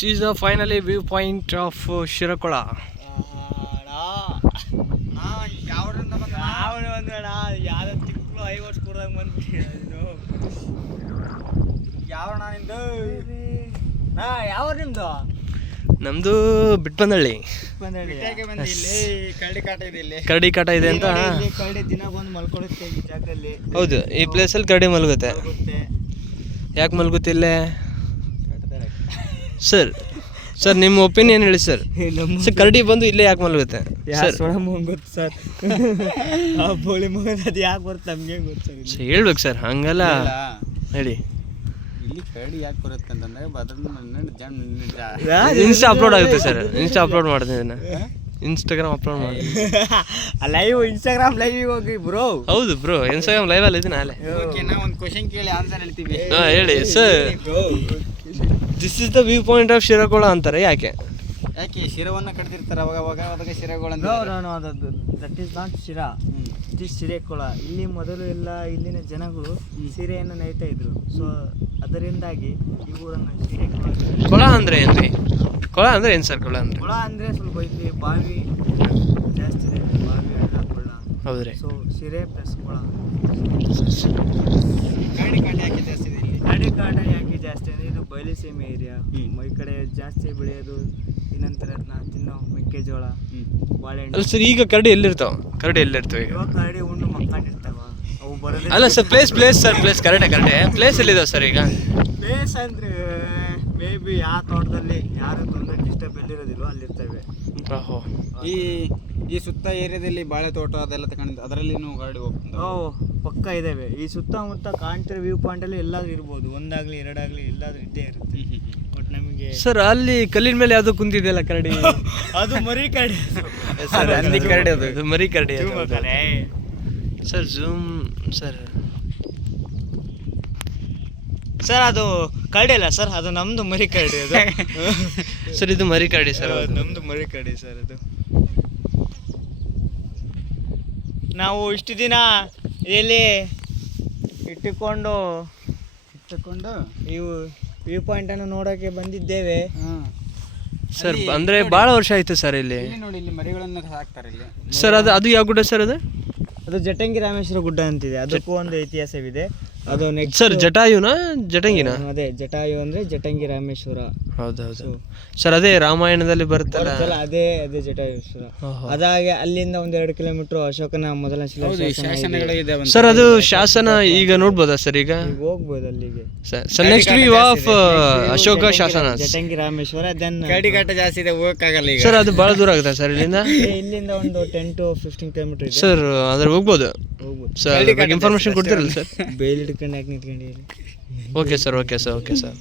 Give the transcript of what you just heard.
This is the finally viewpoint of Shirakola. ನಮ್ದು ಬಿಟ್ಬಂದಳ್ಳಿ. ಕರಡಿ ಕಾಟ ಇದೆ ಅಂತ. ಹೌದು, ಈ ಪ್ಲೇಸಲ್ಲಿ ಕರಡಿ ಮಲಗುತ್ತೆ. ಯಾಕೆ ಮಲಗುತ್ತೆ ಇಲ್ಲೇ ಸರ್? ಸರ್ ನಿಮ್ಮ ಒಪಿನಿಯನ್ ಹೇಳಿ ಸರ್. ಸರ್ ಕರಡಿ ಬಂದು ಇಲ್ಲೇ ಯಾಕೆ ಮಲಗುತ್ತೆ ಸರ್? ಗೊತ್ತು ಸರ್, ಬೋಳಿ ಮಗದ ಅದು ಯಾಕೆ ಬರುತ್ತೆ ನಮ್ಗೆ ಗೊತ್ತು ಸರ್. ಹೇಳ್ಬೇಕು ಸರ್, ಹಂಗಲ್ಲ ಹೇಳಿ. ಇಲ್ಲಿ ಕರಡಿ ಯಾಕೆ ಬರುತ್ತೆ ಅಂತಂದ್ರೆ ಇನ್ಸ್ಟಾ ಅಪ್ಲೋಡ್ ಆಗುತ್ತೆ ಸರ್. ಇನ್ಸ್ಟಾ ಅಪ್ಲೋಡ್ ಮಾಡ್ತೀನಿ ಇದನ್ನ. ಇನ್ಸ್ಟಾಗ್ರಾಮ್ ಅಪ್ಲೋಡ್ ಮಾಡಿ. ಲೈವ್ ಇನ್ಸ್ಟಾಗ್ರಾಮ್ ಲೈವ್ ಹೋಗಿ ಬ್ರೋ. ಹೌದು ಬ್ರೋ, ಇನ್ಸ್ಟಾಗ್ರಾಮ್ ಲೈವ್ ಅಲ್ಲಿ ಇದೀನಿ ನಾಳೆ. ನಾವು ಒಂದು ಕ್ವಶನ್ ಕೇಳಿ ಆನ್ಸರ್ ಹೇಳ್ತೀವಿ. ಹಾಂ ಹೇಳಿ sir. This is the view point of ಶಿರಕೋಳ ಅಂತಾರೆ. ಯಾಕೆ ಶಿರವನ್ನು ಕಡ್ದಿರ್ತಾರೆ ಅವಾಗ ಶಿರಗಳು ಅಂತ. ದಟ್ ಈಸ್ ನಾಟ್ ಶಿರಾ, ಇಟ್ ಈಸ್ ಶಿರೇಕೊಳ. ಇಲ್ಲಿ ಮೊದಲು ಎಲ್ಲ ಇಲ್ಲಿನ ಜನಗಳು ಸೀರೆಯನ್ನು ನೇಯ್ತಾ ಇದ್ರು. ಸೊ ಅದರಿಂದಾಗಿ ಈ ಊರನ್ನು ಶಿರೇಕೊಳ. ಕೊಳ ಅಂದ್ರೆ ಏನ್ರಿ? ಕೊಳ ಅಂದ್ರೆ ಏನು ಸರ್? ಕೊಳ ಅಂದ್ರೆ ಸ್ವಲ್ಪ ಇಲ್ಲಿ ಬಾವಿ ಜಾಸ್ತಿ ಇದೆ, ಬಾವಿ ಹಳ್ಳ ಕೊಳ್ಳ. ಹೌದ್ರಿ. ಸೊ ಶಿರೆ ಪ್ಲಸ್ ಕೊಳ. ಗಾಡಿ ಕಾಟ ಯಾಕೆ ಜಾಸ್ತಿ ಇದೆ ಇಲ್ಲಿ? ಗಾಡಿ ಕಾಟ ಯಾಕೆ ಜಾಸ್ತಿ ಅಂದರೆ ಇದು ಬಯಲುಸೀಮೆ ಏರಿಯಾ. ಈ ಕಡೆ ಜಾಸ್ತಿ ಬೆಳೆಯೋದು ನಂತರ ಅದನ್ನ ತಿನ್ನೋ ಮೆಕ್ಕೆಜೋಳ, ಬಾಳೆಹಣ್ಣು. ಅಲ್ಲ ಸರ್, ಈಗ ಕರಡಿ ಎಲ್ಲಿರ್ತಾವ? ಕರಡಿ ಎಲ್ಲಿರ್ತಾವೆ ಈಗ? ಇವಾಗ ಕರಡಿ ಉಂಡು ಮಕ್ಕೊಂಡಿರ್ತಾವ, ಅವು ಬರೋದೇ. ಅಲ್ಲ ಸರ್, ಪ್ಲೇಸ್ ಸರ್, ಪ್ಲೇಸ್ ಕರಡೆ ಪ್ಲೇಸ್ ಎಲ್ಲಿದಾವೆ ಸರ್ ಈಗ? ಪ್ಲೇಸ್ ಅಂದರೆ ಮೇ ಬಿ ಯಾವ ತೋಟದಲ್ಲಿ ಯಾರು ತೊಂದರೆ ಡಿಸ್ಟರ್ಬ್ ಎಲ್ಲಿರೋದಿಲ್ವೋ ಅಲ್ಲಿರ್ತವೆ. ಈ ಸುತ್ತ ಏರಿಯಾದಲ್ಲಿ ಬಾಳೆ ತೋಟ ಅದೆಲ್ಲ ತಗೊಂಡು ಅದರಲ್ಲಿ ಗಾಡಿ ಹೋಗ್ತದೆ. ಪಕ್ಕ ಇದ್ದಾವೆ. ಈ ಸುತ್ತಮುತ್ತ ಕಾಣ್ತಿರೋ ವ್ಯೂ ಪಾಯಿಂಟಲ್ಲಿ ಎಲ್ಲಾದ್ರೂ ಇರ್ಬೋದು, ಒಂದಾಗಲಿ ಎರಡಾಗಲಿ ಎಲ್ಲಾದ್ರೂ ಇದ್ದೇ ಇರುತ್ತೆ. ಬಟ್ ನಮಗೆ ಸರ್ ಅಲ್ಲಿ ಕಲ್ಲಿನ ಮೇಲೆ ಯಾವುದೋ ಕುಂತಿದೆಯಲ್ಲ ಕರಡಿ, ಅದು ಮರಿ ಕರಡಿ ಸರ್. ಅಲ್ಲಿ ಕರಡಿ ಅದು ಮರಿ ಕರಡಿ ಸರ್. Zoom sir. ಸರ್ ಅದು ಕರಡಿ ಅಲ್ಲ ಸರ್, ಅದು ನಮ್ದು ಮರಿ ಕರಡಿ ಅದು. ಸರ್ ಇದು ಮರಿ ಕರಡಿ ಸರ್, ನಮ್ದು ಮರಿ ಕರಡಿ ಸರ್. ಅದು ನಾವು ಇಷ್ಟು ದಿನ ಇಲ್ಲಿ ಇಟ್ಟುಕೊಂಡು ಇವು ವ್ಯೂ ಪಾಯಿಂಟನ್ನು ನೋಡೋಕ್ಕೆ ಬಂದಿದ್ದೇವೆ ಸರ್. ಅಂದರೆ ಭಾಳ ವರ್ಷ ಆಯಿತು ಸರ್ ಇಲ್ಲಿ. ನೋಡಿ ಇಲ್ಲಿ ಮರಿಗಳನ್ನು ಸಾಕ್ತಾರೆ ಇಲ್ಲಿ ಸರ್. ಅದು ಯಾವ ಗುಡ್ಡ ಸರ್? ಅದು ಜಟಂಗಿ ರಾಮೇಶ್ವರ ಗುಡ್ಡ ಅಂತಿದೆ. ಅದಕ್ಕೂ ಒಂದು ಇತಿಹಾಸವಿದೆ. ಅದು ನೆಕ್ಸ್ಟ್ ಸರ್ ಜಟಾಯುನಾ ಜಟಂಗಿನಾ? ಅದೇ ಜಟಾಯು ಅಂದ್ರೆ ಜಟಂಗಿ ರಾಮೇಶ್ವರ. ಹೌದೌದು ಸರ್, ಅದೇ ರಾಮಾಯಣದಲ್ಲಿ ಬರುತ್ತಲ್ಲ, ಅದೇ ಜಟಾಯುಶ್ವರ. ಅದಾಗೆ ಅಲ್ಲಿಂದ 1-2 ಕಿಲೋಮೀಟರ್ ಅಶೋಕನ ಮೊದಲ ಶಿಲಾಶಾಸನಗಳು. ಸರ್ ಅದು ಶಾಸನ ಈಗ ನೋಡ್ಬೋದಾ ಸರ್? ಈಗ ಹೋಗ್ಬೋದು ಅಲ್ಲಿಗೆ. Sir next view of Ashoka ಶಾಸನ ಜಟಂಗಿ ರಾಮೇಶ್ವರ. ದೆನ್ ಕರಡಿಘಾಟ ಜಾಸ್ತಿ ಇದೆ, ಹೋಗಕ್ಕಾಗಲ್ಲ ಈಗ ಸರ್. ಅದು ಭಾಳ ದೂರ ಆಗುತ್ತೆ ಸರ್ ಇಲ್ಲಿಂದ. ಇಲ್ಲಿಂದ ಒಂದು 10 to 15 ಕಿಲೋಮೀಟರ್ ಇದೆ ಸರ್. ಅದ್ರ ಹೋಗ್ಬೋದು ಸರ್. Information ಕೊಡ್ತೀರಲ್ಲ sir? ಬೇಲಿ ಹಿಡ್ಕೊಂಡು ಯಾಕೆ ನಿಂತ್ಕೊಂಡು? Okay sir.